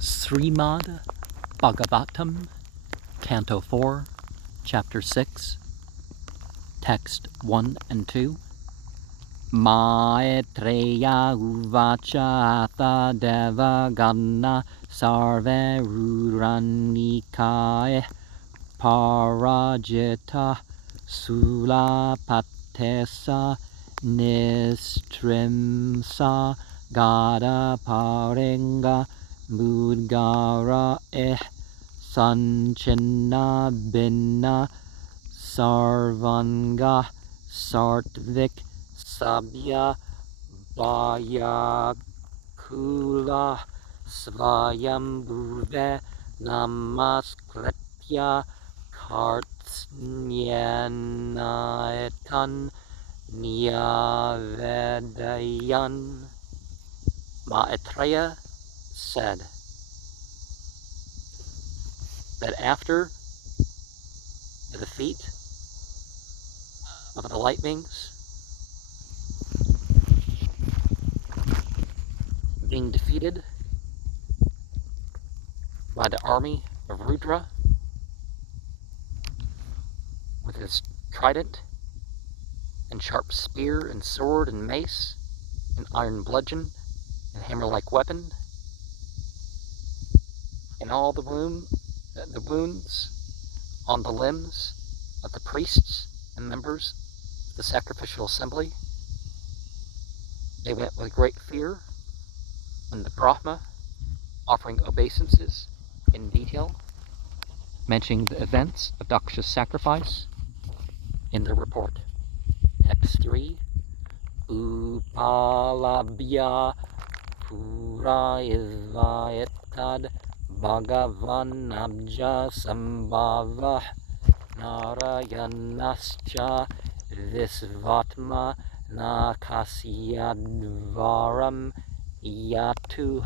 Srimad Bhagavatam, Canto 4, Chapter 6, Text 1 and 2. Maitreya uvacha atha devagana sarve ruranikai parajita sulapatesa nistrimsa gada parenga mudgara sanchina binna sarvanga sartvik sabya bayakula svayambhuve namaskritya kartsnyanaitan nyavedayan. Maitreya said that after the defeat of the light beings, being defeated by the army of Rudra with his trident and sharp spear and sword and mace and iron bludgeon and hammer-like weapon, and all the wounds on the limbs of the priests and members of the sacrificial assembly. They went with great fear when the Brahma, offering obeisances in detail, mentioning the events of Daksha's sacrifice in the report. Text 3. Upalabhya pura ivayatad bhagavan abja sambhavah narayanascha visvatma nakasyadvaram yatu.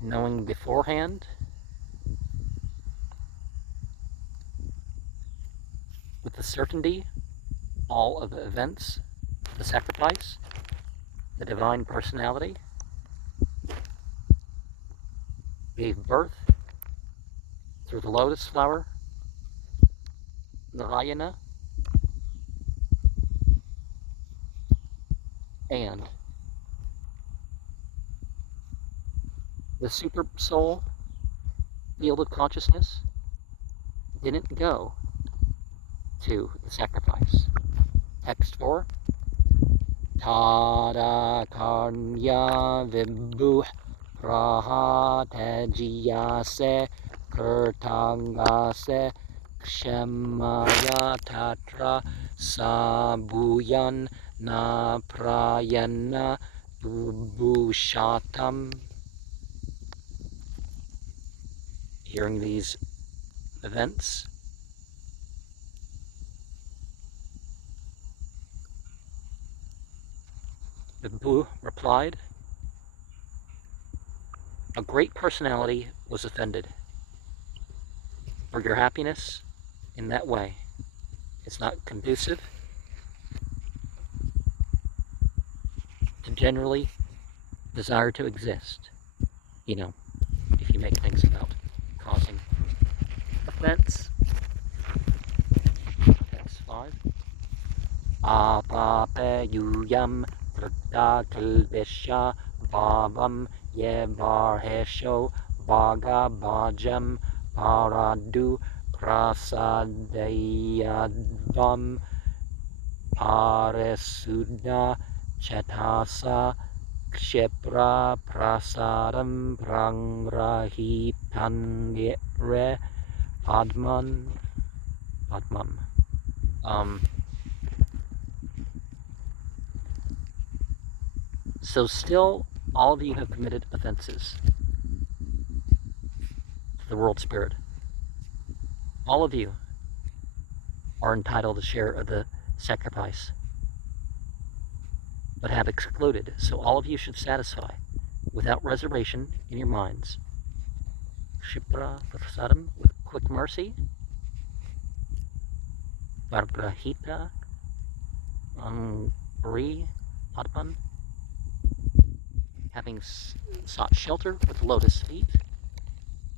Knowing beforehand with the certainty all of the events, the sacrifice, the divine personality gave birth through the lotus flower, Narayana, and the super soul field of consciousness didn't go to the sacrifice. Text 4. Tada karnya vibhu prahatejiyase kirtangase kshemaya tatra sabhuyan na prayana bubushatam. Hearing these events, Vibhu replied, "A great personality was offended. For your happiness in that way, it's not conducive to generally desire to exist. You know, if you make things about causing offense." Text 5. Apape yuyam Vrta kilvisha bhavam yevarhesho bhagabhajam paradu prasadayadvam paresudha chetasa kshipra prasadam prangrahitangire padmam. So still, all of you have committed offenses to the world spirit. All of you are entitled to share of the sacrifice, but have excluded. So all of you should satisfy, without reservation in your minds, Kshipra Prasadam, with quick mercy, Vargrahita, Angri, Padman, having sought shelter with the lotus feet.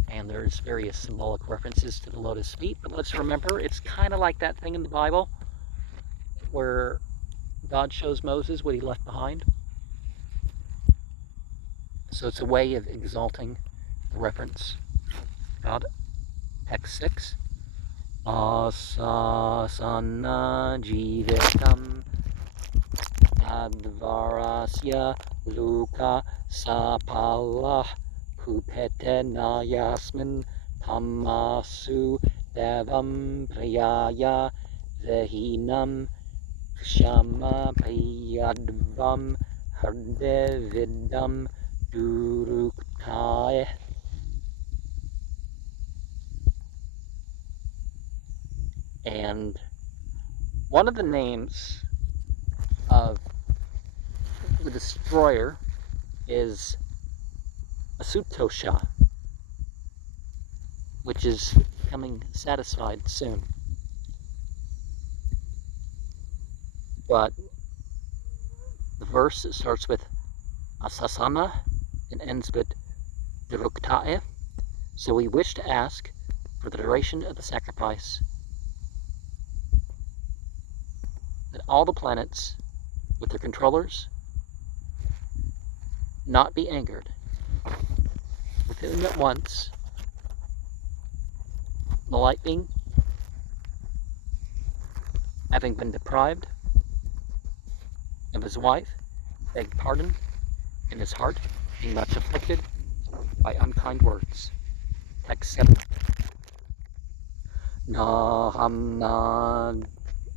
And there's various symbolic references to the lotus feet, but let's remember it's kind of like that thing in the Bible where God shows Moses what he left behind. So it's a way of exalting the reference. God, text 6. Asasana jivitam advarasya luka sapalah kupetena yasmin tamasu devam priyaya vehinam kshama priyadvam hardevidam duruktae. And one of the names of the destroyer is Asutosha, which is becoming satisfied soon. But the verse starts with Asasana and ends with Duruktae. So we wish to ask for the duration of the sacrifice that all the planets with their controllers not be angered within at once, the light being having been deprived of his wife, begged pardon, in his heart being much afflicted by unkind words. Text 7. Naham na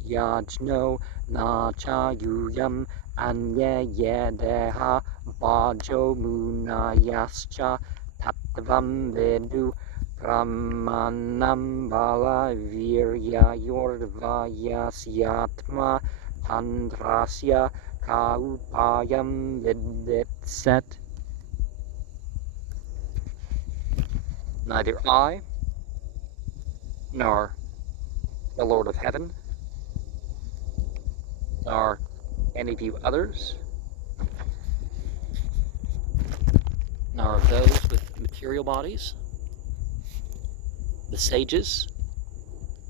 yajno na chayuyam anye yedeha bajo munayascha tattvam vedu brahmanam bala virya yorvayasyatma tandrasya kaupayam viditset. Neither I nor the Lord of Heaven nor any of you others, nor those with material bodies, the sages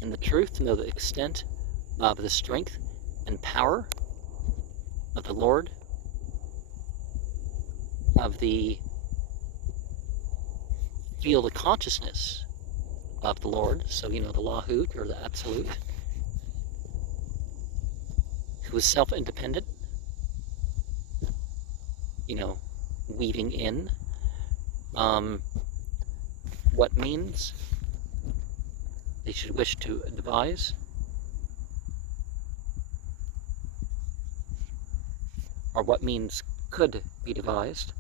and the truth to know the extent of the strength and power of the Lord, of the field of consciousness of the Lord, so the Lahut or the Absolute, who is self-independent, weaving in what means they should wish to devise, or what means could be devised.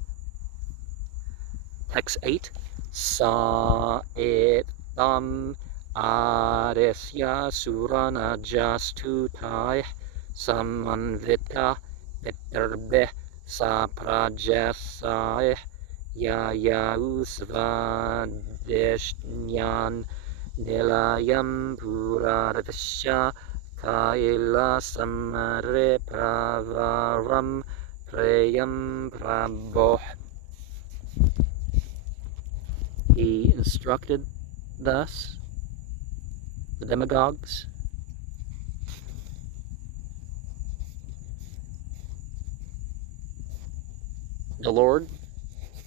Text 8. Sa et aresya surana jastutai samanvita peterbe sa prajasae yayausvadeshnyan nilayam puradasya kaila samare pravaram prayam prabhoh. He instructed thus the demagogues, the Lord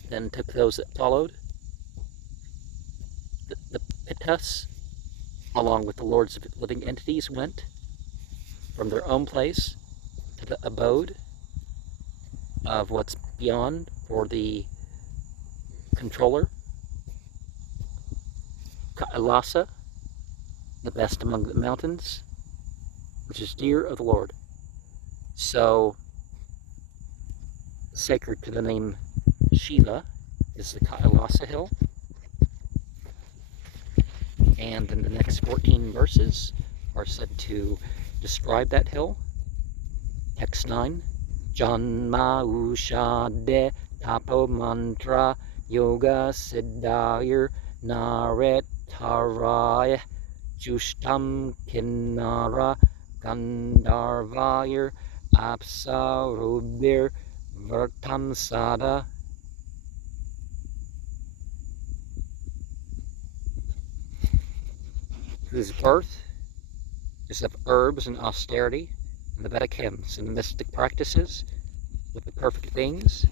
then took those that followed, the Pittas, along with the lords of living entities, went from their own place to the abode of what's beyond for the controller, Kailasa, the best among the mountains, which is dear of the Lord. So, sacred to the name Shiva is the Kailasa hill. And then the next 14 verses are said to describe that hill. Text 9. Janma Ushade Tapo Mantra Yoga Siddhayir Naretaraya Jushtam Kinnara Gandharvayir Apsarubir Virtam Sada whose birth is of herbs and austerity, and the Vedic hymns and mystic practices with the perfect things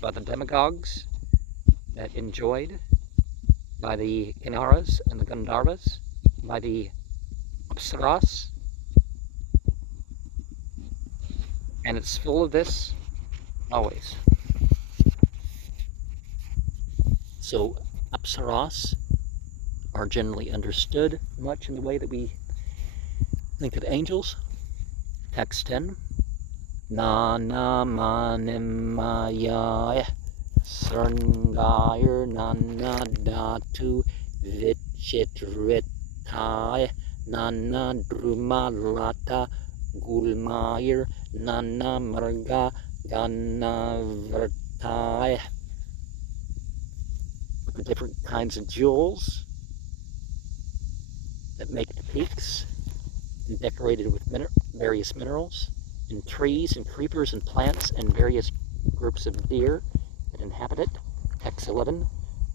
by the demagogues that enjoyed by the Kinnaras and the Gandharvas, by the Apsaras, and it's full of this always. So Apsaras are generally understood much in the way that we think of angels. Text 10. Nana manimaya Srangayar nana dhatu vichitritaya nana drumalata gulmayar nana marga ganavartaya. The different kinds of jewels that make the peaks, and decorated with various minerals, and trees and creepers and plants and various groups of deer that inhabit it. Text 11.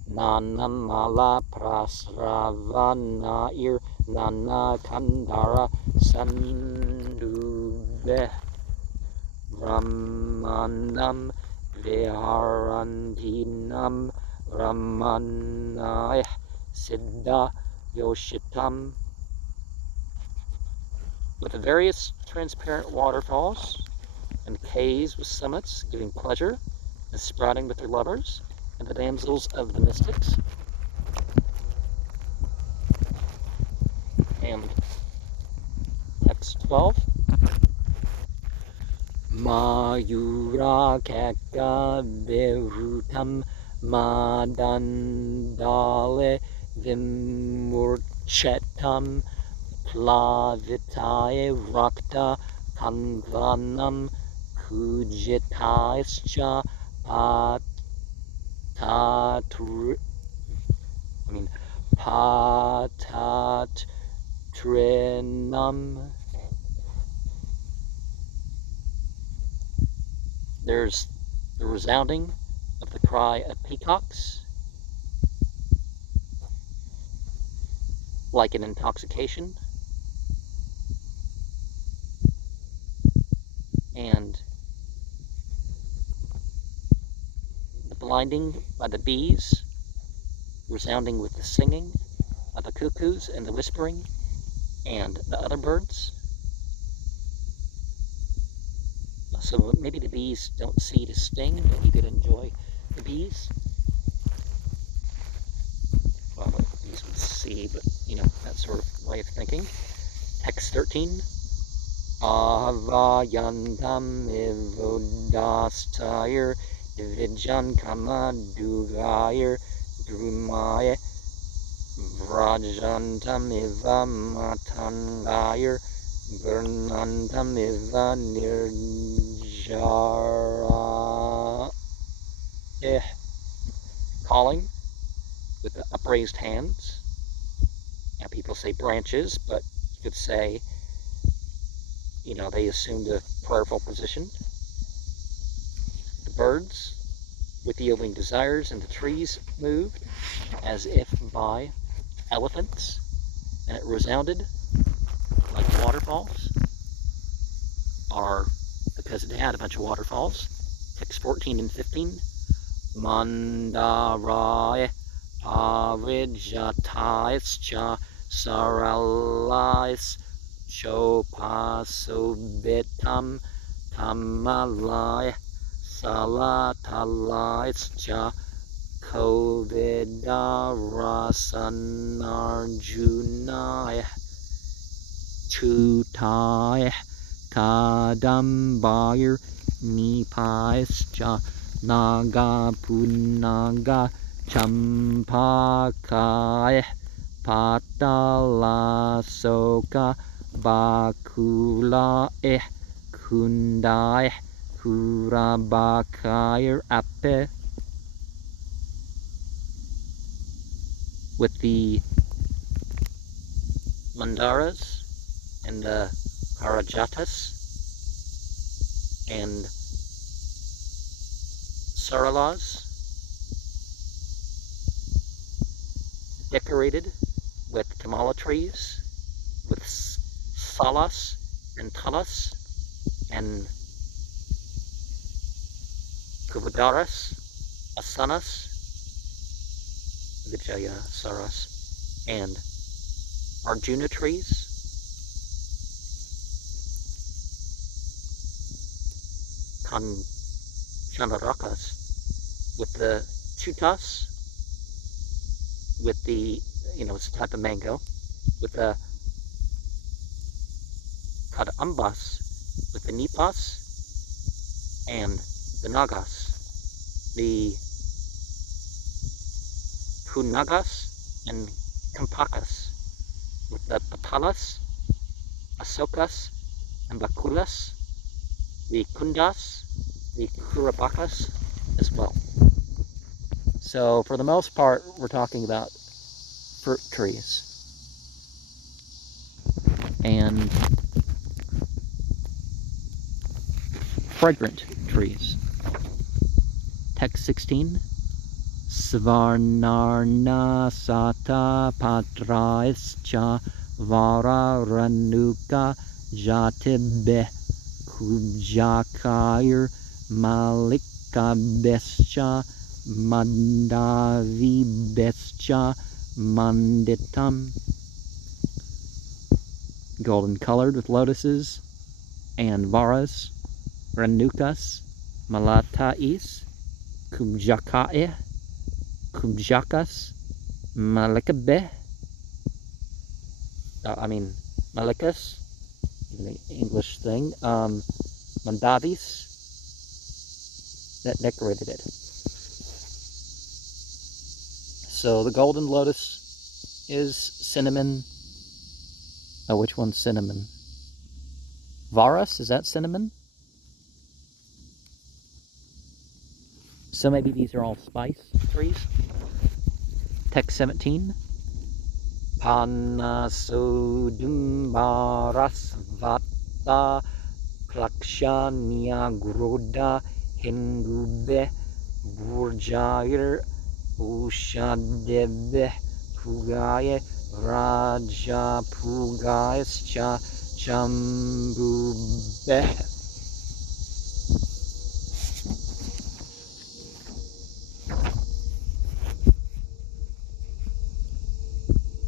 Nana mala prasravanair nana kandara sandube brahmanam viharandinam Ramanaya Siddha Yoshitam, with the various transparent waterfalls and caves with summits giving pleasure and sprouting with their lovers and the damsels of the mystics. And text 12. Mayura Keka Virutam Madandale Vimurchetam Plavitae Rakta Kanvanam Kujitaischa Patatrinam. There's the resounding of the cry of peacocks, like an intoxication, and the blinding by the bees, resounding with the singing of the cuckoos and the whispering and the other birds. So maybe the bees don't see to sting, but you could enjoy the bees. Well, the bees would see, but that sort of way of thinking. Text 13. Avayandam ivodastayir divijan kama dugayir drumaya vrajantam iva matangayir Gurnandam iva nirjara. Calling with the upraised hands. Now people say branches, but you could say, they assumed a prayerful position. The birds with yielding desires, and the trees moved as if by elephants, and it resounded like waterfalls, or because it had a bunch of waterfalls. Text 14 and 15. Mandarai avijatais saralais chopasobitam tamalai salatalais kovidarasanarjunai chutai kadambayar nipaischa naga punaga champakai patalasoka bakula kundai kurabakair ape, with the mandaras and the parajatas and saralas, decorated with tamala trees, with salas and talas and kuvadaras, asanas, vijaya saras, and Arjuna trees, kanchanarakas, with the chutas, with the, it's a type of mango, with the kadambas, with the nipas, and the nagas, the hunagas and kampakas, with the patalas, asokas, and bakulas, the kundas, the kurabakas as well. So for the most part, we're talking about fruit trees and fragrant trees. Text 16. Svarnarna sata patraischa vara ranuka jatibbe kubjakair malika bescha mandavi bescha manditam. Golden colored with lotuses and varas, ranukas, malatais, kubjakae, kubjakas, malikabe, malikas, the English thing, mandavis, that decorated it. So the golden lotus is cinnamon. Oh, which one's cinnamon? Varas, is that cinnamon? So maybe these are all spice trees. Text 17. Panasodumbarasvata klakshanya groda hindube burjair ushadebe pugaye raja pugaischa chambube.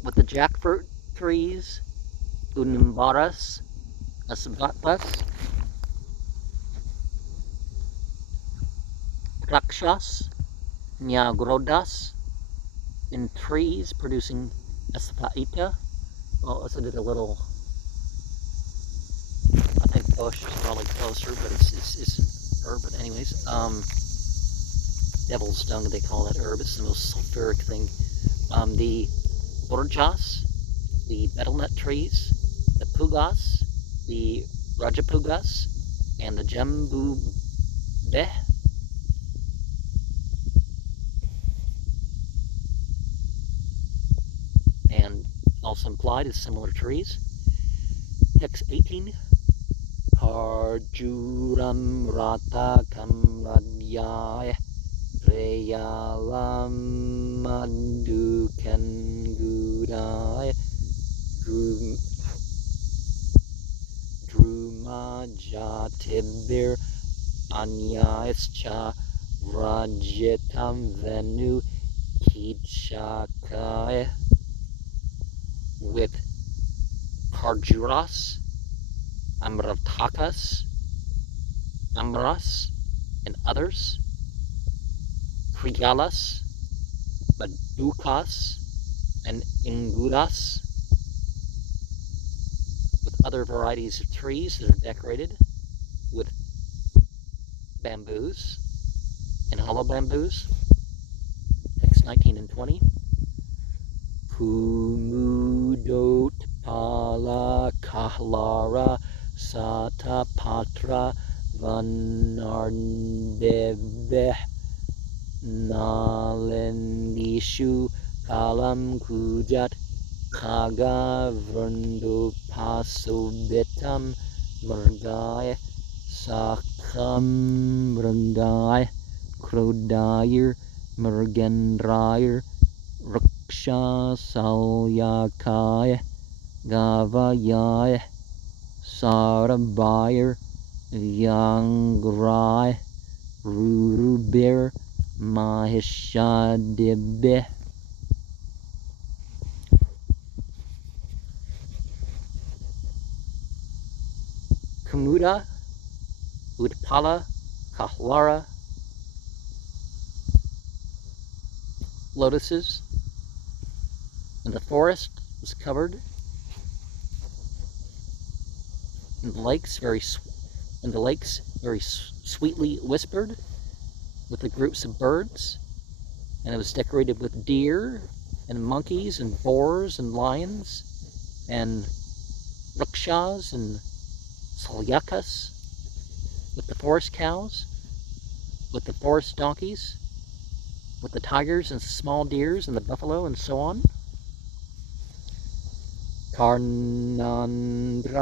With the jackfruit trees, unimbaras, asvatas, klakshas, nyagrodas, in trees producing aspaita. Well, let's do a little. I think bush is probably closer, but it's an herb. But anyways, devil's dung, they call that herb. It's the most sulfuric thing. The burjas, the betelnut trees, the pugas, the rajapugas, and the jambube, and also implied is similar trees. Text 18. Harjuram rata kamradyaya reyalam mandu kengudaya druma jatibir anyascha rajitam venu kichakaya. With Harjuras, Amratakas, Amras, and others, Priyalas, Badukas, and Inguras, with other varieties of trees that are decorated with bamboos and hollow bamboos. Text 19 and 20. Kumudot pala kahlara sata patra vanardebeh nalendishu kalam kujat kaga vrndo pasobetam mrgay sakam mrgay Krodayir, Murgendrayir, Ruksha Salyakaya, Gavayaya, Sarabayir, Yangrai, Rurubir, Mahishadibe. Kumuda, Udpala, Kahlara, lotuses, and the forest was covered, and the lakes very sweetly whispered with the groups of birds, and it was decorated with deer and monkeys and boars and lions and rukshas and salyakas, with the forest cows, with the forest donkeys, with the tigers and small deers and the buffalo and so on. Karnandra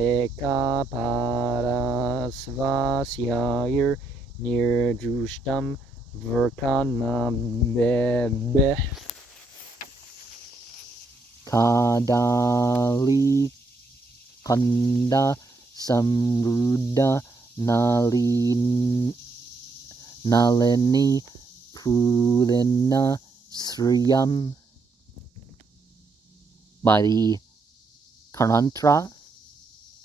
eka parasvasyair nirdrushtam verkanabebe kadali kanda samruddha nalini pulina sriyam. By the Karnantra,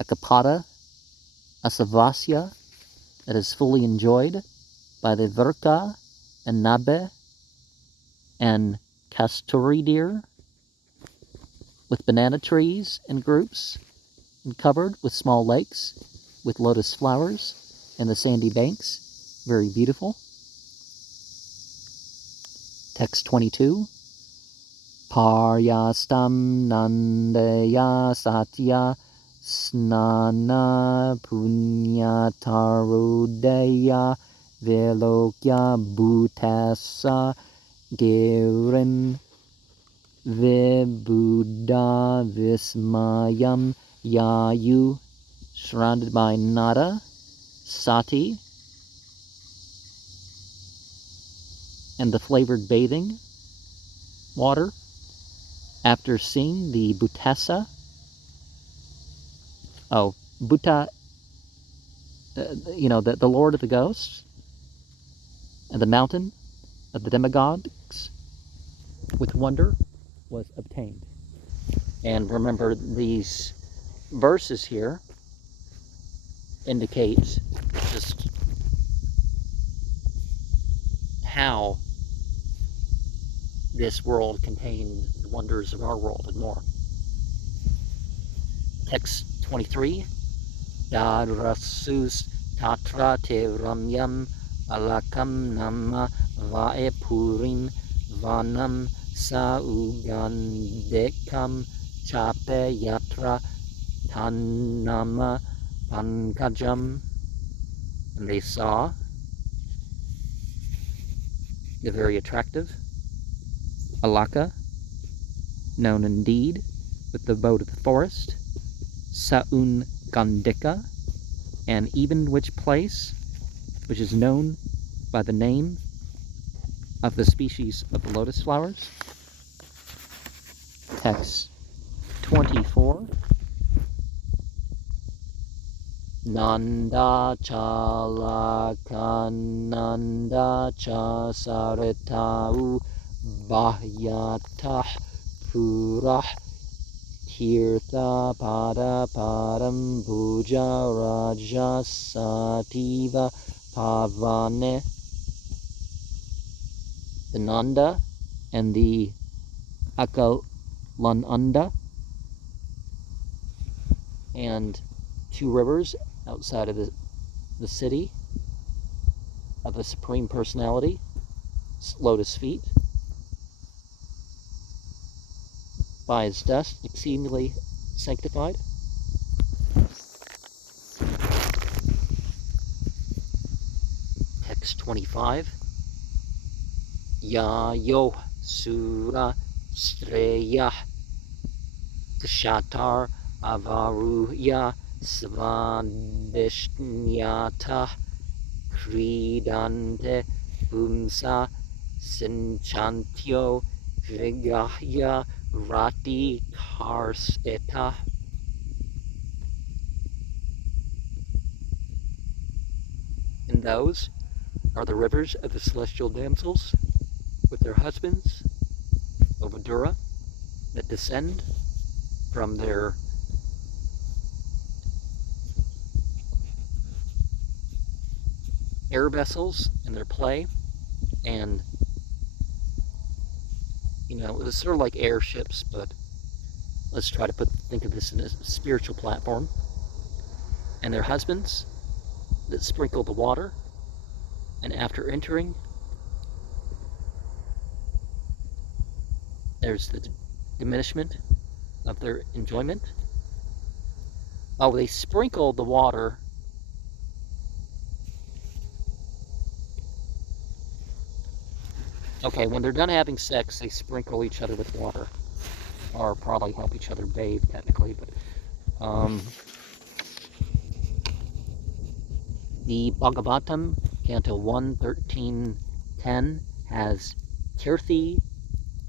Akapada, Asavasya, that is fully enjoyed, by the Verka and Nabe and Kasturi deer, with banana trees in groups, and covered with small lakes, with lotus flowers and the sandy banks. Very beautiful. Text 22. Paryastam Nandaya Satya Snana Punyatarudaya Velokya Bhutasa Girim Vibuddha Vismayam Yayu, surrounded by Nada, Sati, and the flavored bathing water. After seeing the Bhutasa, Bhuta, the Lord of the Ghosts, and the mountain of the demigods, with wonder was obtained. And remember, these verses here indicate just how this world contained the wonders of our world and more. Text 23. Dadrasus tatra te ramyam alakam nama vae purim vanam saugandekam chape yatra tanama pankajam. And they saw the very attractive Alaka, known indeed with the abode of the forest, Saun Gandika, and even which place, which is known by the name of the species of the lotus flowers. Text 24. Nanda Chalakananda Cha Saritau Bahyatah Purah Tirtha Pada Padam Bhuja Raja Sativa Pavane. The Nanda and the Akalananda, and two rivers outside of the city of the Supreme Personality, lotus feet, by his dust exceedingly sanctified. Text 25. Ya yo sura streya kshatar avaruya svadishnyata kridante Pumsa Sinchantyo Vigahya Rati Karseta. And those are the rivers of the celestial damsels with their husbands, Ovadura, that descend from their air vessels and their play. And, you know, it's sort of like airships, but let's try to think of this in a spiritual platform. And their husbands that sprinkle the water, and after entering, there's the diminishment of their enjoyment. Oh, they sprinkle the water. Okay, when they're done having sex, they sprinkle each other with water, or probably help each other bathe, technically, but the Bhagavatam, Canto 1.13.10 has Tirthi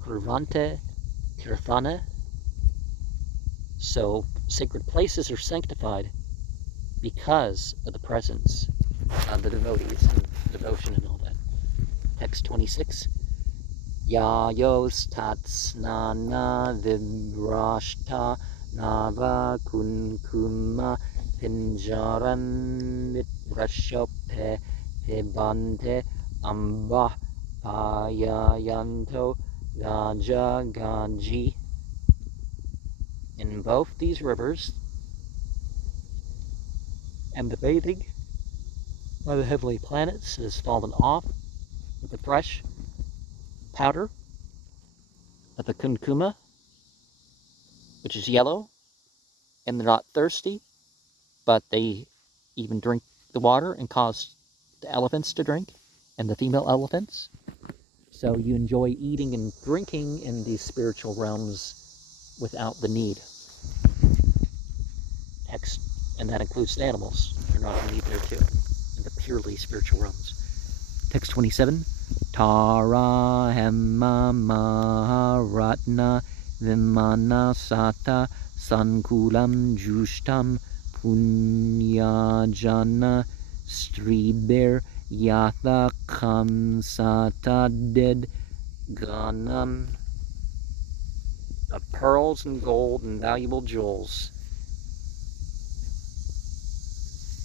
Kurvante Tirthana. So sacred places are sanctified because of the presence of the devotees and devotion and all that. Text 26. Yayos tatsnana vivrashta nava kunkuma pinjaran vitrashope pibante amba payayanto gaja gaji. In both these rivers and the bathing by the heavenly planets has fallen off with the fresh powder of the kunkuma, which is yellow, and they're not thirsty, but they even drink the water and cause the elephants to drink, and the female elephants. So you enjoy eating and drinking in these spiritual realms without the need. Text, and that includes the animals. They're not in need there too, in the purely spiritual realms. Text 27. Tara hemma maharatna vimana sata sankulam jushtam punyajana striber yatha kamsata ded ganam. Of pearls and gold and valuable jewels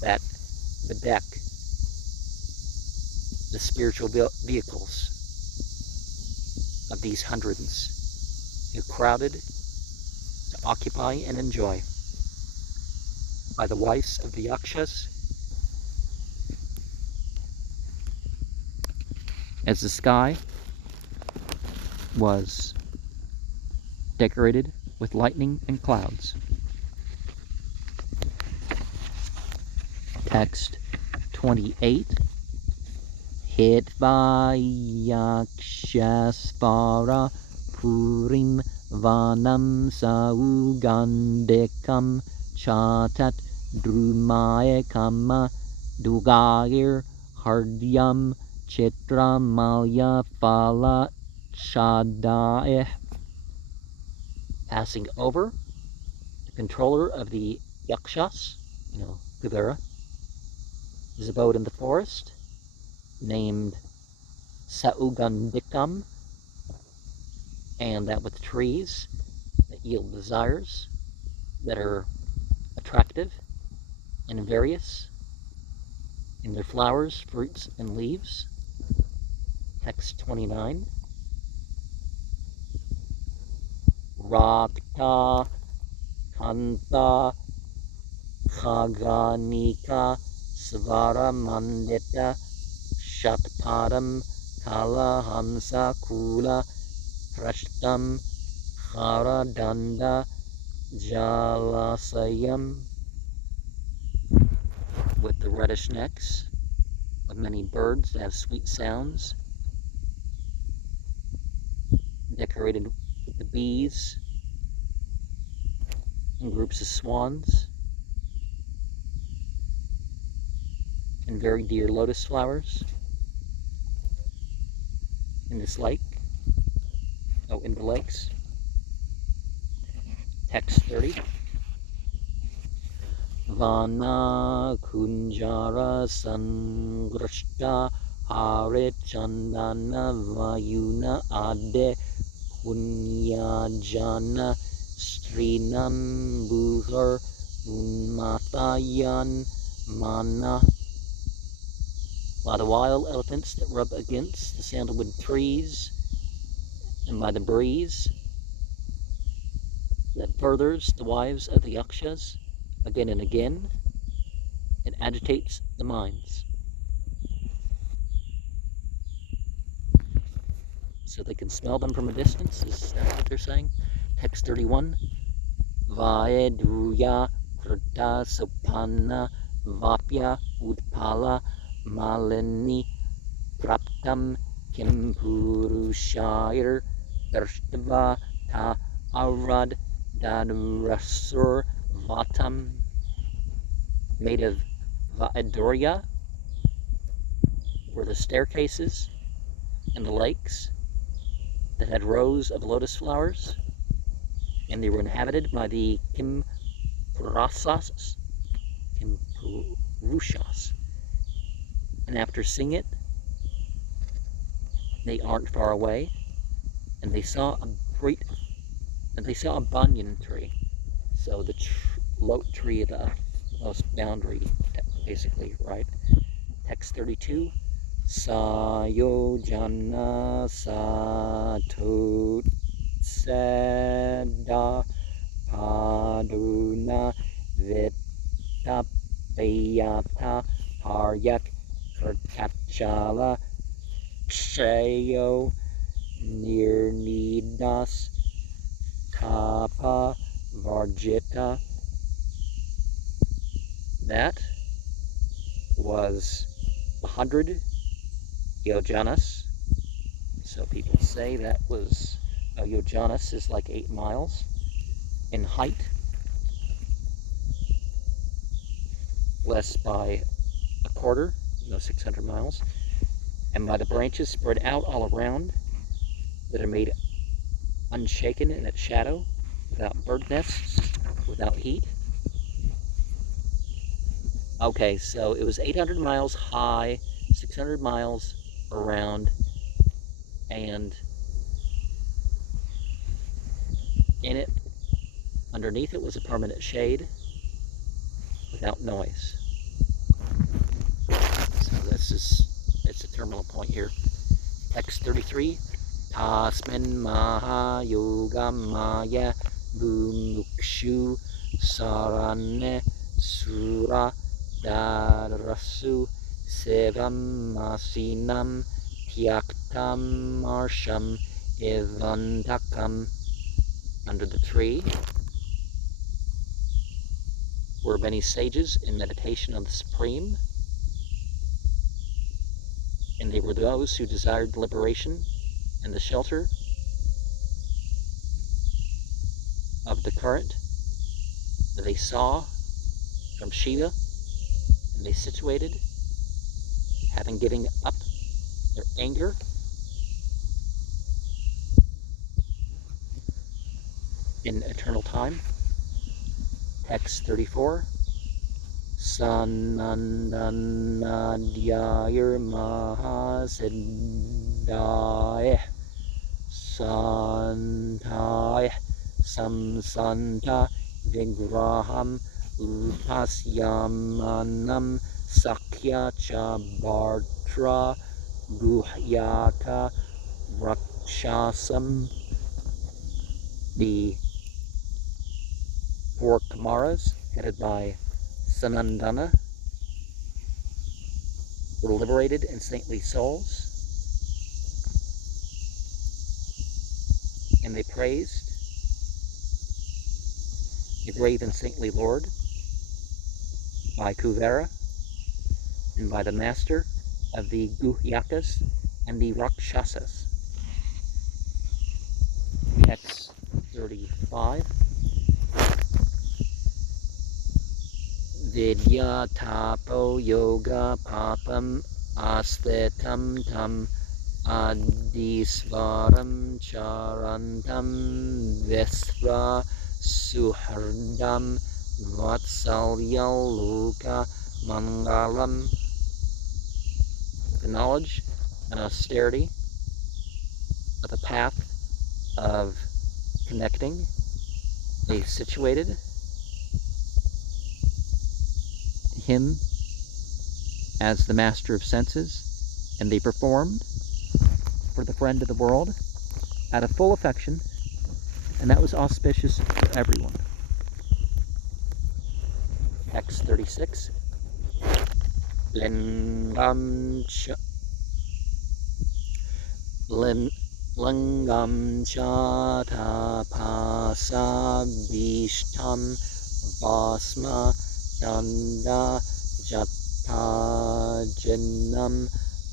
that bedeck the spiritual vehicles of these hundreds who crowded to occupy and enjoy by the wives of the yakshas, as the sky was decorated with lightning and clouds. Text 28. Hitva yakshasvara purim vanam saugandekam chatat drumayakama dugagir hardyam chitra malya phala shadaeh. Passing over, the controller of the yakshas, Kuvera, his abode in the forest, named Saugandikam, and that with trees that yield desires that are attractive and various in their flowers, fruits, and leaves. Text 29. Rakta Kanta Khaganika Svara Mandita Shatparam Kala Hamsa Kula Prashtam Khara Danda Jalasayam, with the reddish necks of many birds that have sweet sounds, decorated with the bees and groups of swans, and very dear lotus flowers. in this lake. Oh, in the lakes. Text 30. Vana kunjara sangrishta hare chandana vayuna ade punyajana strinam bhur unmatayan mana. By the wild elephants that rub against the sandalwood trees, and by the breeze that furthers the wives of the yakshas again and again, it agitates the minds. So they can smell them from a distance, is that what they're saying? Text 31. Vaedruya krita sopanna vapya utpala malini praptam kim purushair darshtava ta arad dadrasur vatam. Made of Vaedruya were the staircases and the lakes that had rows of lotus flowers, and they were inhabited by the Kimpurushas. And after seeing it, they aren't far away, and they saw a banyan tree. So the tree of the most boundary, basically, right? Text 32. Sayojana satut seda paduna vitapayata paryak kartachala kshayo nirnidas kapa varjita. That was 100 yojanas. So people say that was, yojanas is like 8 miles in height, less by a quarter, 600 miles, and by the branches spread out all around that are made unshaken in its shadow, without bird nests, without heat. Okay, so it was 800 miles high, 600 miles around, and in it, underneath it, was a permanent shade without noise. So it's a terminal point here. Text 33. Tasmin maha yoga maya bumukshu sarane sura darasu sevam masinam tyaktam marsham evantakam. Under the tree were many sages in meditation on the Supreme, and they were those who desired liberation and the shelter of the current that they saw from Shiva, and they situated, having given up their anger in eternal time. Text 34. Sanandanadhyayar mahasiddhaya santaya samsanta vigraham upasyamanam sakya cha bhartra guhyaka rakshasam. The 4 Kumaras, headed by Sanandana, were liberated in saintly souls, and they praised the brave and saintly Lord by Kuvera and by the master of the Guhyakas and the Rakshasas. Text 35. Vidya tapo yoga papam astetam tam Adisvaram charantam visra suhardam vatsalyaluka mangalam. The knowledge and austerity of the path of connecting, they situated him as the master of senses, and they performed for the friend of the world out of full affection, and that was auspicious for everyone. Text 36. Lingam chatapasa bishtam basma danda jatajanam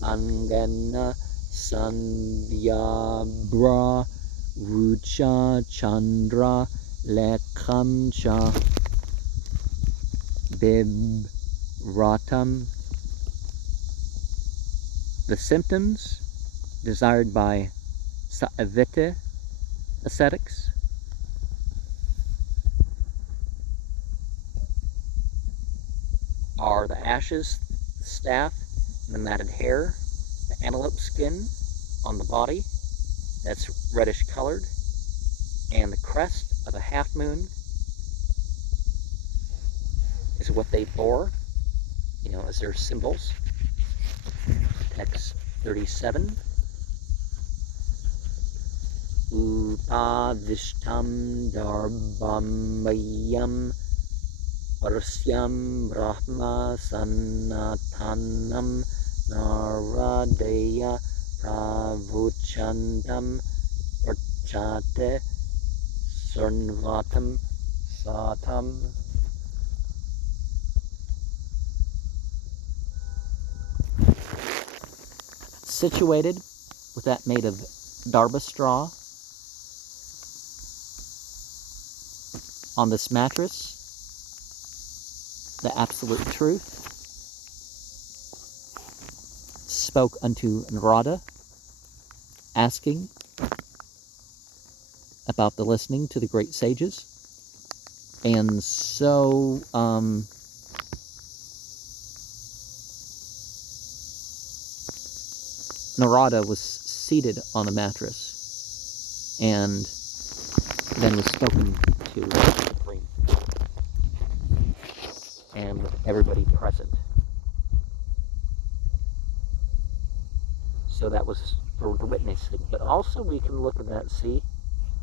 angana sandhyabra rucha chandra lekham cha bibratam. The symptoms desired by Saivite ascetics are the ashes, the staff, and the matted hair, the antelope skin on the body that's reddish colored, and the crest of a half moon is what they bore, as their symbols. Text 37. Upadishtam darbambayam Varsyam Brahma Sanatanam Naradeya Pravuchandam Varchate Sarnvatam Satam. Situated with that made of darba straw on this mattress, the absolute truth spoke unto Narada, asking about the listening to the great sages. And so Narada was seated on a mattress and then was spoken to the dream, and with everybody present. So that was for the witnessing. But also we can look at that and see.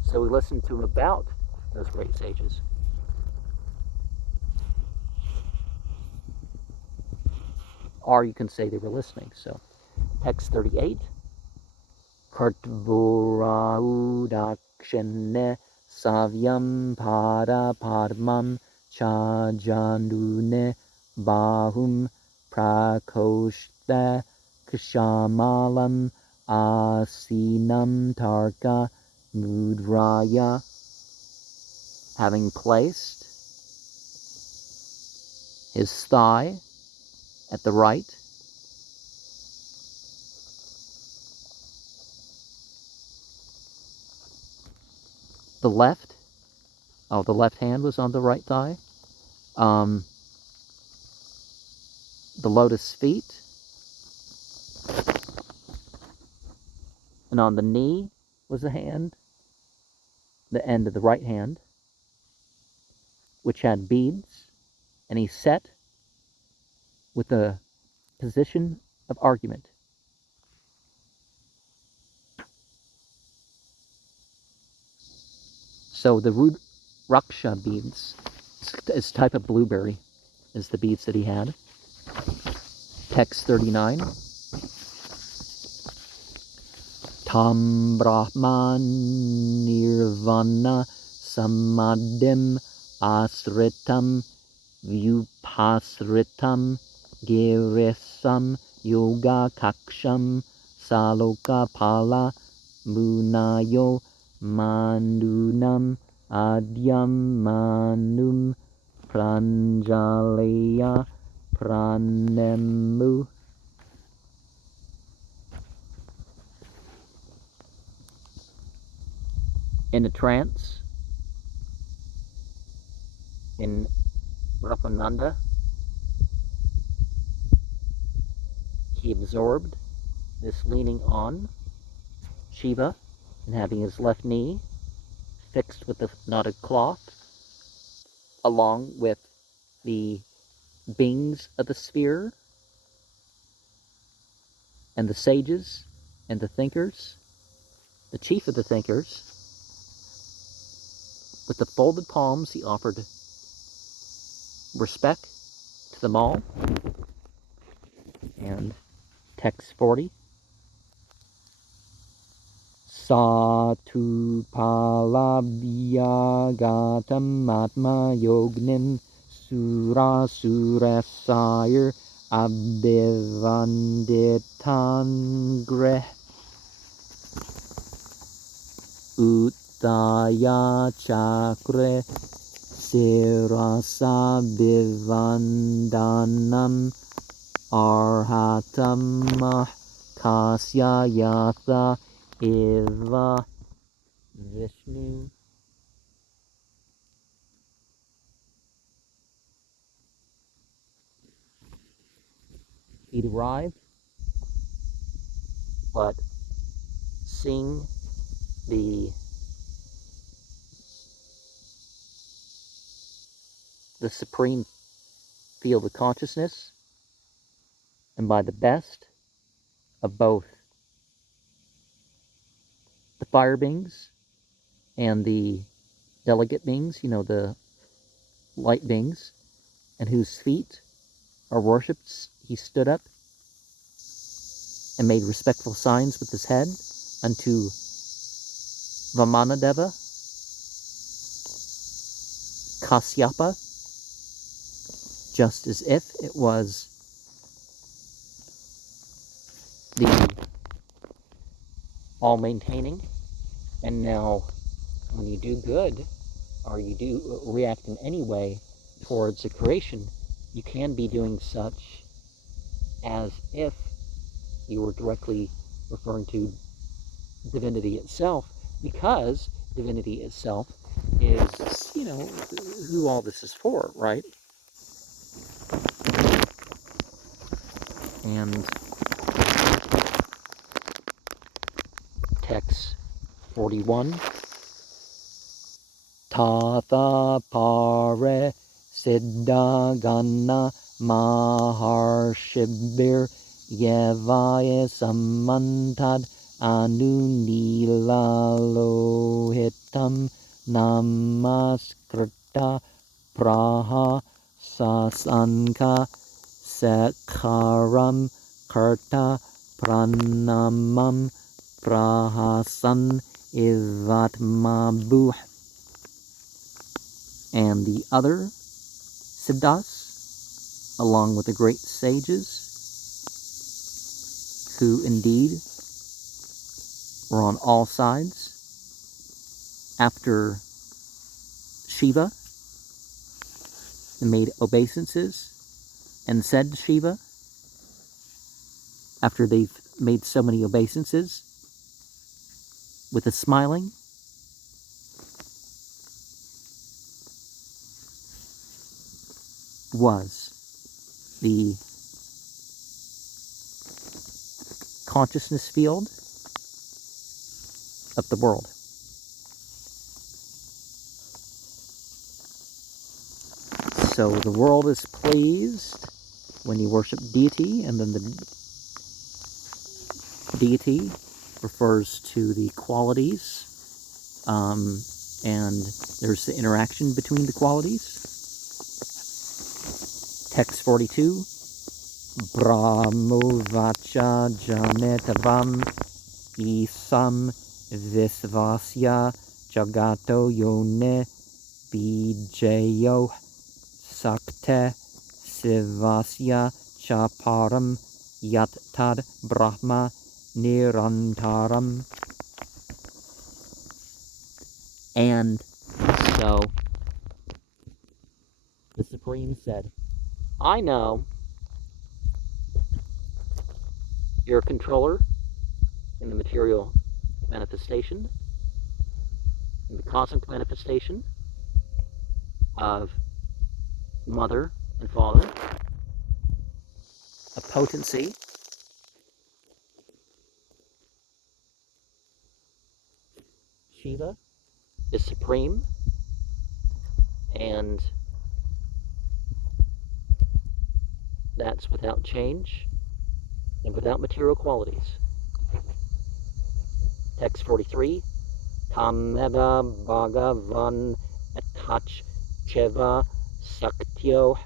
So we listened to him about those great sages. Or you can say they were listening. So text 38. Kartvoraudakshanne savyam pada padmam chajandune bahum prakoshta kshamalam asinam tarka mudraya. Having placed his thigh at the right, the left hand was on the right thigh. The lotus feet, and on the knee was the hand, the end of the right hand, which had beads, and he sat with the position of argument. So the Raksha beads, this type of blueberry, is the beads that he had. Text 39. Tam Brahman Nirvana Samadhim Asritam Vyupasritam Girisam Yoga Kaksham Saloka Pala Munayo Mandunam Adyam Manum Pranjalaya Pranemu. in a trance, in Brahmananda, he absorbed this leaning on Shiva and having his left knee fixed with the knotted cloth, along with the beings of the sphere, and the sages, and the thinkers, the chief of the thinkers. With the folded palms, he offered respect to them all. And text 40. Satu palaviyagatam atma yognim sura surasayir abhivanditan greh uttaya chakre sirasa bivandanam arhatam kasya yatha eva Vishnu. He'd arrived, but seeing the supreme field of consciousness, and by the best of both the fire beings and the delegate beings, the light beings, and whose feet are worshipped, he stood up and made respectful signs with his head unto Vamanadeva, Kasyapa, just as if it was the all-maintaining. And now, when you do good, or you do react in any way towards a creation, you can be doing such as if you were directly referring to divinity itself, because divinity itself is, who all this is for, right? And text 41. Tatha pare siddha ganna maharshibir yevaya samantad anunilalohitam namaskrita praha sasanka sekharam karta pranamam prahasan ivatmabuh. And the other Siddhas, along with the great sages, who indeed were on all sides, after Shiva, and made obeisances, and said to Shiva, after they've made so many obeisances, with a smiling, was the consciousness field of the world. So the world is pleased when you worship deity, and then the deity refers to the qualities, and there's the interaction between the qualities. Text 42. Brahmo vacha janetavam isam visvasya jagato yone bijayo sakte sivasya chaparam yattad brahma nirantaram. And so the Supreme said, I know you're a controller in the material manifestation, and the cosmic manifestation of mother and father, a potency Shiva is supreme, and that's without change and without material qualities. Text 43, Tameva Bhagavan Atach Cheva Saktyo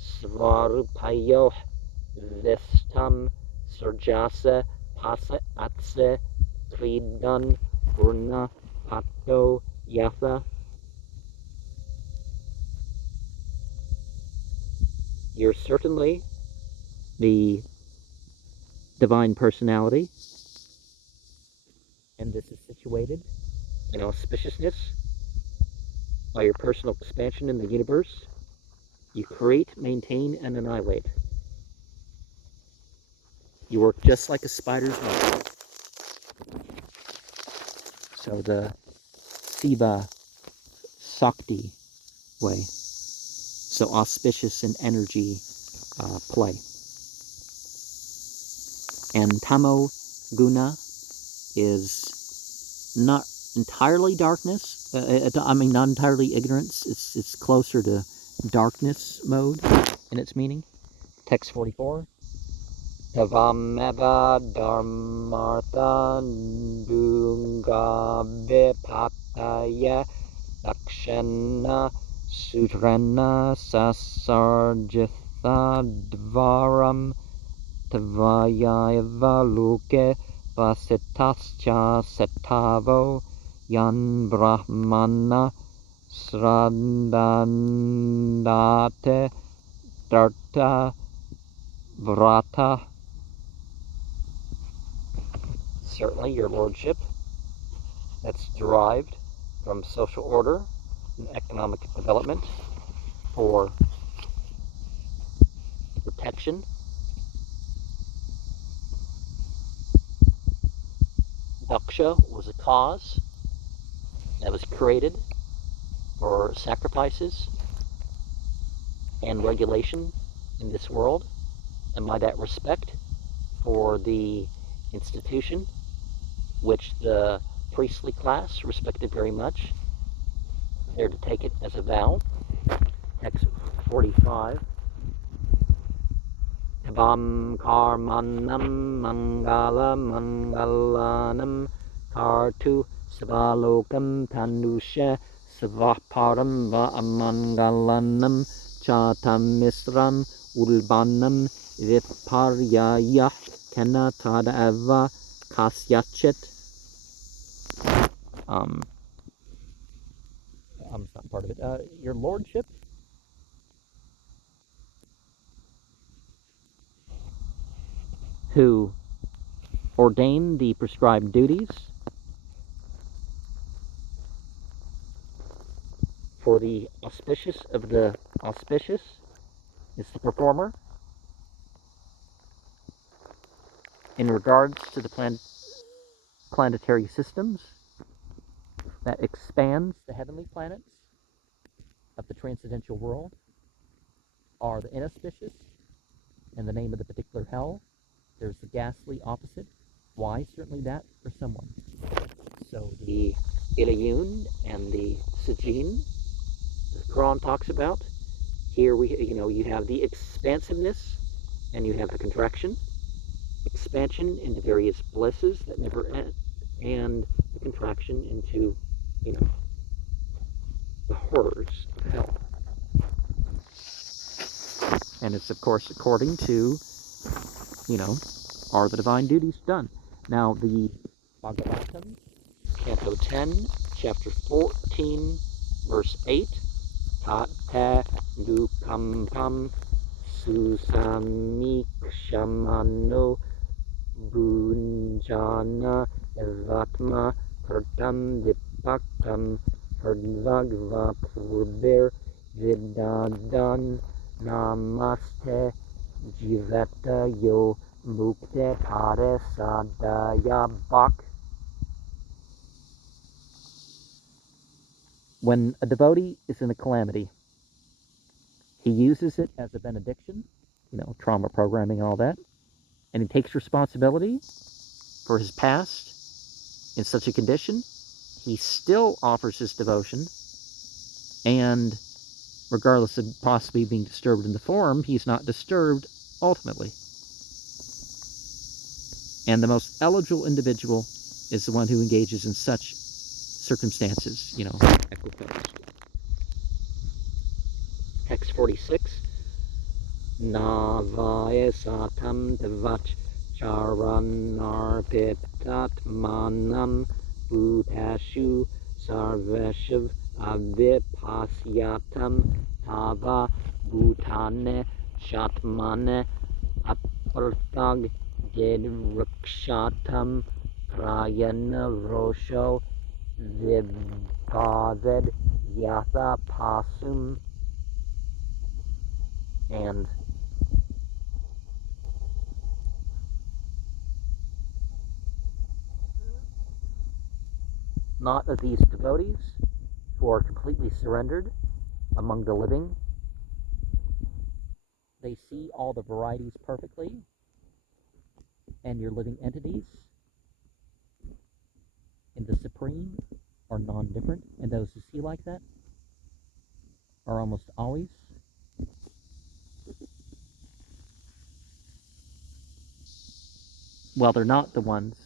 Svarupayo Vistam Surjasa Pasa Atse Kridan Purna Pato Yatha. You're certainly the divine personality, and this is situated in auspiciousness by your personal expansion in the universe. You create, maintain, and annihilate. You work just like a spider's web. So the Siva Sakti way. So auspicious in energy play. And Tamo Guna is not entirely darkness. Not entirely ignorance. It's closer to darkness mode in its meaning. Text 44. Tavameva dharmartha dunga vipataya lakshana sutrana sasarjitha dvaram Tvayaiva luke vasitascha setavo yan brahmana srandandate darta vrata. Certainly, your lordship, that's derived from social order and economic development for protection. Daksha was a cause that was created for sacrifices and regulation in this world, and by that respect for the institution, which the priestly class respected very much. They're to take it as a vow. Text 45. Tavam karmanam mangala mangalanam kartu savalokam tanusha savaparam va amangalanam chatam misram ulbanam viparyaya kena tadava kasyachit. It's not part of it. Your lordship, who ordained the prescribed duties for the auspicious of the auspicious, is the performer in regards to the planetary systems that expands the heavenly planets of the transcendental world, are the inauspicious, and the name of the particular hell. There's the ghastly opposite. Why? Certainly that for someone. So the Ilayun and the Sijin, the Quran talks about. Here you have the expansiveness and you have the contraction. Expansion into various blisses that never end, and the contraction into, the horrors of hell. And it's, of course, according to, are the divine duties done? Now, the Bhagavatam, Canto 10, Chapter 14, Verse 8, Tate Nukampam Susamikshamaano Bunjana Evatma Herdam Dipakam Herdvagva Purbir Vidadan Namaste Jiveta Yo Mukte Pare Sadaya Bak. When a devotee is in a calamity, he uses it as a benediction, trauma programming and all that, and he takes responsibility for his past in such a condition. He still offers his devotion, and regardless of possibly being disturbed in the form, he's not disturbed ultimately. And the most eligible individual is the one who engages in such circumstances, equiposed. Text 46. Navaya satam devach charanarpitat manam bhutashu sarveshav avipasyatam tava bhutane shatmane apartag didrukshatam prayana rosho vibhaved yatha pasum. And not of these devotees who are completely surrendered among the living. They see all the varieties perfectly, and your living entities in the Supreme are non-different, and those who see like that are almost always they're not the ones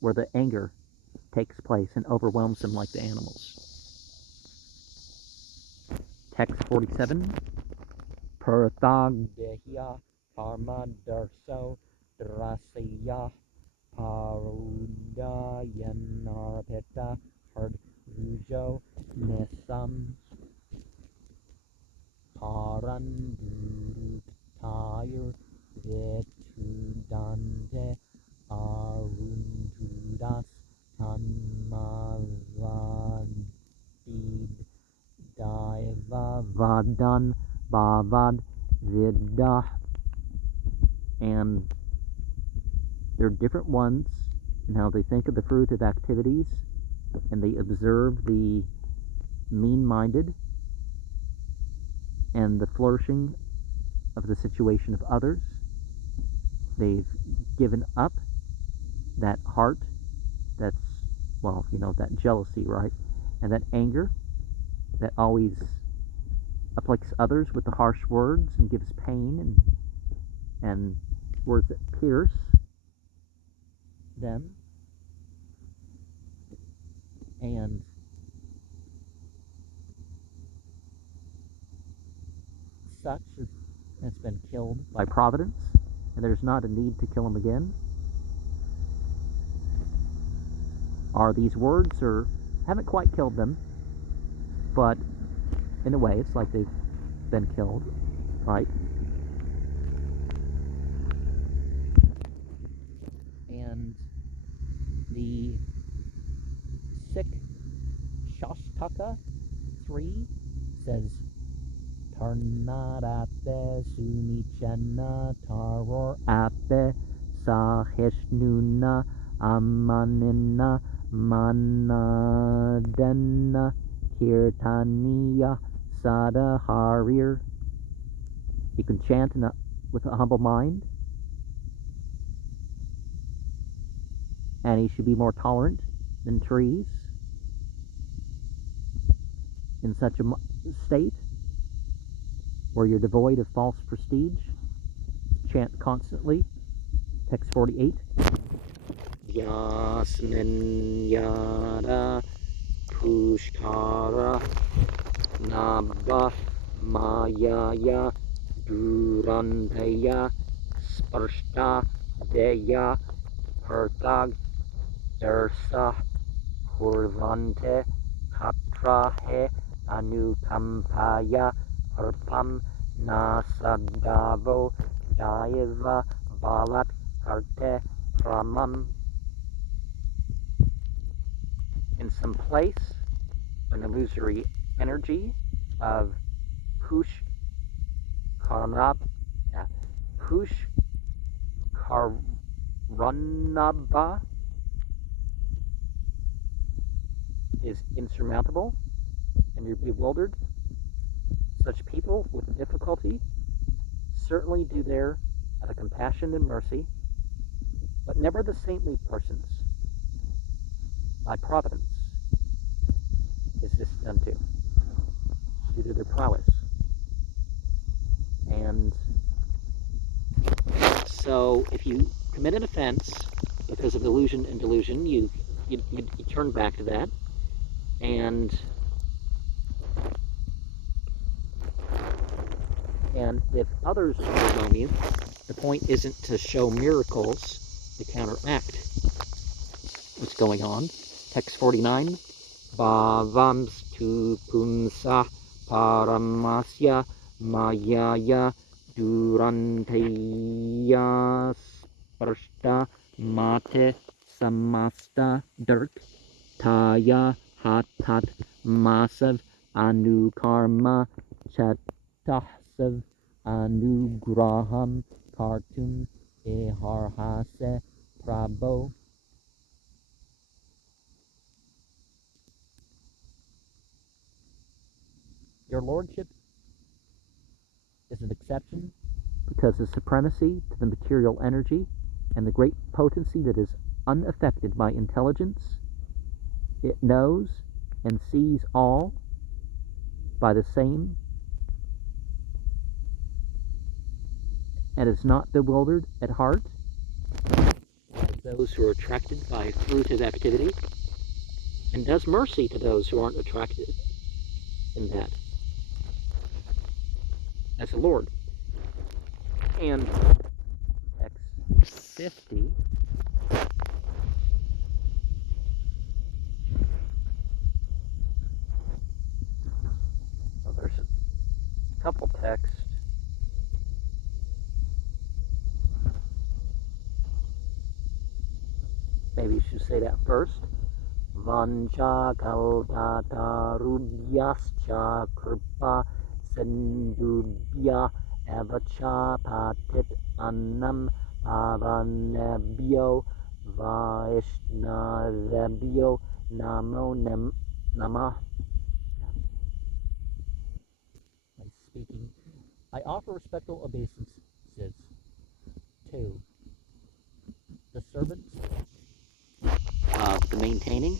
where the anger takes place and overwhelms them like the animals. Text 47. Perthagdehya karma darso drasya parudayanarpeta hardrujo nisam parandurutayur vetudante aruntudas tanmavadid daiva vadan bavad vidah. And they're different ones in how they think of the fruit of activities, and they observe the mean-minded and the flourishing of the situation of others. They've given up that heart that's, that jealousy, right? And that anger that always afflicts others with the harsh words and gives pain and words that pierce them. And such has been killed by providence, and there's not a need to kill him again. Are these words, or haven't quite killed them, but in a way it's like they've been killed, right? And the Sikh Shastaka 3 says, Tarnarape Sunichana Taror Ape Sahishnuna Amanina Manadana Kirtaniya Sada Harir. You can chant with a humble mind, and he should be more tolerant than trees. In such a state where you're devoid of false prestige, chant constantly. Text 48. Yasmin yada pushkara nabba mayaya durandaya sparshta deya pertag darsa hurvante katrahe anukampaya harpam nasadavo daiva balat karte ramam. In some place, an illusory energy of Hush Karanaba is insurmountable, and you're bewildered, such people with difficulty certainly do there out of compassion and mercy, but never the saintly persons. By providence is this done to, due to their prowess. And so if you commit an offense because of illusion and delusion, you turn back to that, and if others overwhelm you, the point isn't to show miracles to counteract what's going on. Text 49, Bhavams tu punsa paramasya mayaya duranteya sparshta mate samasta dirk taya hatat masav anukarma chatahsav anugraham kartum eharhase prabho. Your lordship is an exception because of supremacy to the material energy and the great potency that is unaffected by intelligence. It knows and sees all by the same and is not bewildered at heart as those who are attracted by fruitive activity, and does mercy to those who aren't attracted in that as a Lord. And text 50, so there's a couple texts. Maybe you should say that first. Vancha kalpata rubhyascha kripa sindubhya avacha patit annam pavanebhyo vaishnavebhyo namo namah. By speaking, I offer respectful obeisances to the servants of the maintaining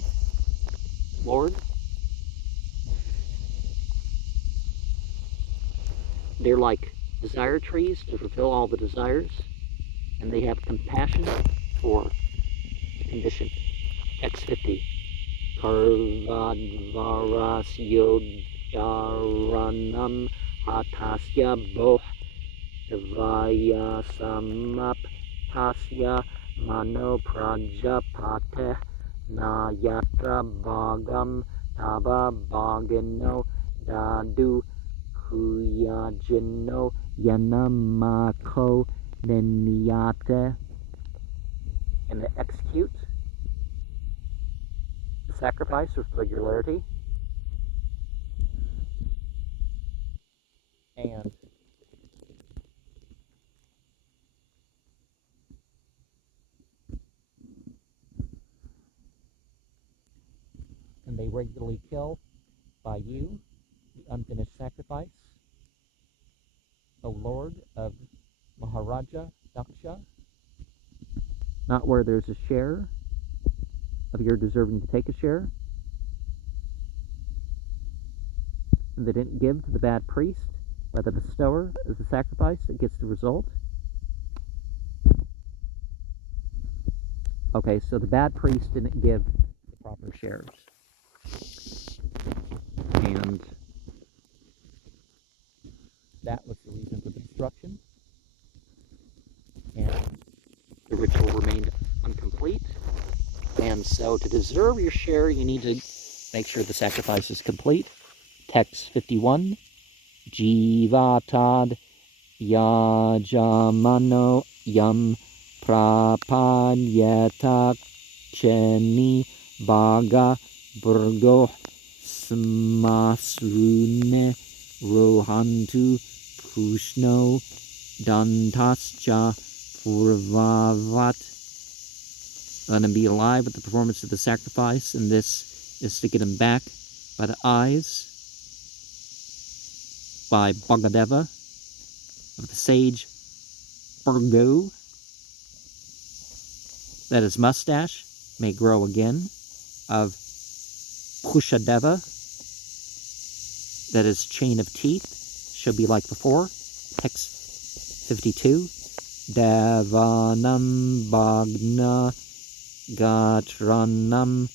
Lord. They're like desire trees to fulfill all the desires, and they have compassion for the condition. Text 50. Karvadvaras yogaranam hatasya boh devaya samaptasya mano prajapate nayatra bhagam taba bhagino dadu huyajino yanamako ninyate. And they execute the sacrifice with regularity and they regularly kill by you the unfinished sacrifice, O Lord of Maharaja Daksha, not where there's a share of your deserving to take a share, and they didn't give to the bad priest by the bestower as the sacrifice that gets the result. Okay, so the bad priest didn't give the proper shares. And that was the reason for the destruction. And the ritual remained incomplete. And so to deserve your share, you need to make sure the sacrifice is complete. Text 51. Jivatad yajamano yam prapanyata cheni baga burgo smasrune rohantu pushno dantascha purvavat. Let him be alive with the performance of the sacrifice, and this is to get him back by the eyes by Bhagadeva of the sage Burgo, that his mustache may grow again, of Pushadeva, that his chain of teeth shall be like before. Text 52. Devanam Bhagna Gatranam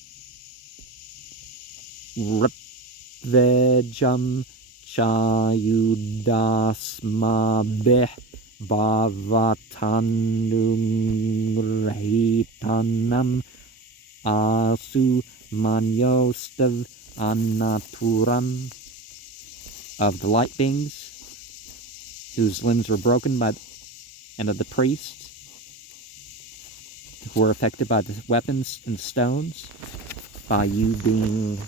Ripvejam Chayudasmabeh Bhavatanungrahitanam Asu Manyostav Anaturam, of the light beings whose limbs were broken by, and of the priests who were affected by the weapons and stones, by you being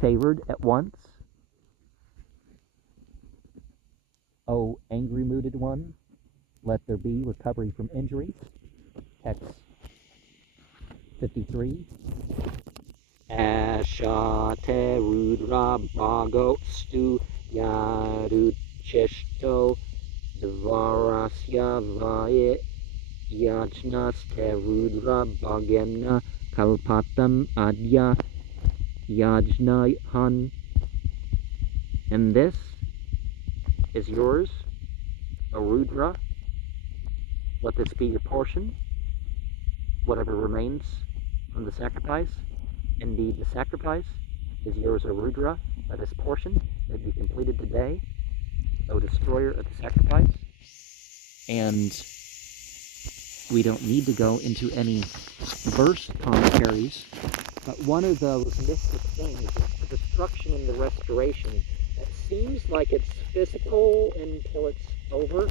favored at once. O angry mooded one, let there be recovery from injury. Text 53. Ashate Rudra Bhago Stu Yarucheshto Dvarasya Vaye Yajnas Terudra Bhagemna Kalpatam Adya Yajnahan. And this is yours, O Rudra. Let this be your portion, whatever remains from the sacrifice. Indeed, the sacrifice is yours, O Rudra. Let this portion may be completed today, O destroyer of the sacrifice. And we don't need to go into any verse commentaries, but one of those mystic things is the destruction and the restoration that seems like it's physical until it's over,